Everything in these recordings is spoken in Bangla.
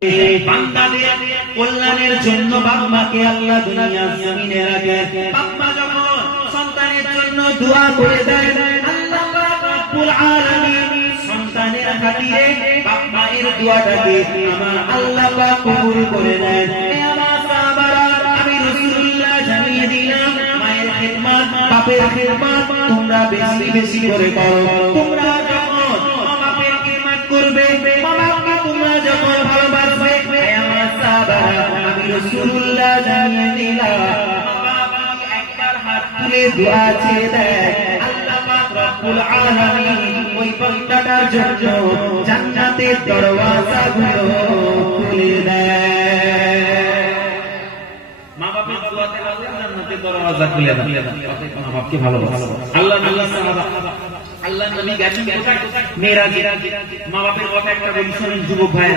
বান্দাদের কল্যাণের জন্য বাবা-মাকে আল্লাহ দুনিয়ার জমিনে রাখে। বাবা যখন সন্তানের জন্য দোয়া করে দেয়, আল্লাহ পাক রব্বুল আলামিন সন্তানের খাতিরে বাবা-মায়ের দোয়াটাকে আমার আল্লাহ পাক কবুল করে নেন। হে আমার সাহাবারা, আমি রাসূলুল্লাহ জানিয়ে দিলাম, মায়ের খিদমত, বাপের খিদমত তোমরা বেশি বেশি করে করো। তোমরা যখন বাপের খিদমত করবে, বাবাকে তোমরা যখন ভালোবাসবে, হে আমার সাহাবারা, আমি রাসূলুল্লাহ জানিয়ে দিলাম, বাবা একবার হাত তুলে দোয়া চেয়ে দেয়, আল্লাহ পাক রব্বুল আলামিন ওই বান্দাটার জন্য জান্নাতের দরওয়াজাগুলো খুলে দেয়। মা বাবার দোয়াতে আল্লাহ জান্নাতের দরওয়াজা খুলে দেয়। মা বাপকে ভালোবাসো। আল্লাহ নবী গেছেন কোথায়? মেরাজে। মা বাপের কথা একটা বলি শুনুন যুবক ভাই।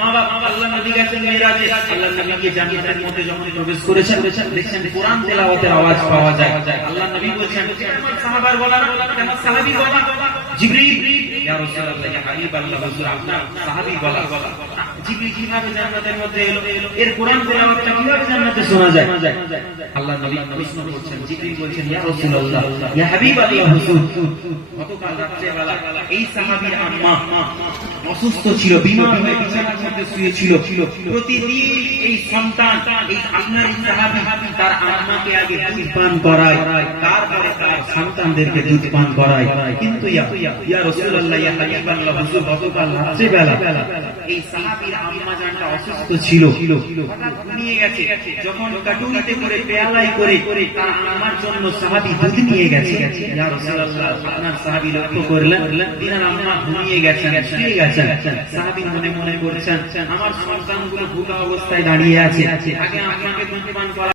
মা বাপ আল্লাহ নবী গেছেন মেরাজে। আল্লাহ নবীকে জান্নাতের মধ্যে যখন প্রবেশ করেছেন, দেখছেন কোরআন তেলাওয়াতের আওয়াজ পাওয়া যায়। আল্লাহ নবী বলছেন, আমার সাহাবার বলা না, আমার সাহাবী বলা, জিবরিল ইয়া রাসূলুল্লাহ, ইয়া হাবিবাল্লাহ, হুজুর আপনার সাহাবী বলা। জিবরিল কিভাবে জান্নাতের মধ্যে এলো? এর কোরআন তেলাওয়াতটা কিভাবে জান্নাতে শোনা যায়? আল্লাহ নবী প্রশ্ন করছেন, জিবরিল বলছেন, ইয়া রাসূলুল্লাহ, ইয়া হাবিবাল্লাহ, হুজুর গতকাল রাত্রেবেলা এই সাহাবীর আম্মা অসুস্থ ছিল, বিমার হয়ে বিছানার মধ্যে শুয়েছিল। প্রতিদিন এই সন্তান, এই আপনার সাহাবী তার আম্মাকে আগে দুধ পান করায়, তারপরে তার সন্তানদেরকে দুধ পান করায়। কিন্তু ইয়া রাসূলুল্লাহ, ইয়া হাবিবাল্লাহ, হুজুর গতকাল রাত্রেবেলা এই সাহাবীর আম্মা জানটা অসুস্থ ছিল, হঠাৎ ঘুমিয়ে গেছে। যখন কাটুরিতে করে পেয়ালায় করে তার আম্মার জন্য সাহাবী দুধ নিয়ে গেছে। ইয়া রাসূলুল্লাহ, আপনার সাহাবী লক্ষ্য করলেন তিনার আম্মা ঘুমিয়ে গেছেন, শুয়ে গেছেন। সাহাবী মনে মনে করছেন, আমার সন্তানগুলো ভুলা অবস্থায় দাঁড়িয়ে আছে, আগে আম্মাকে দুধ পান করা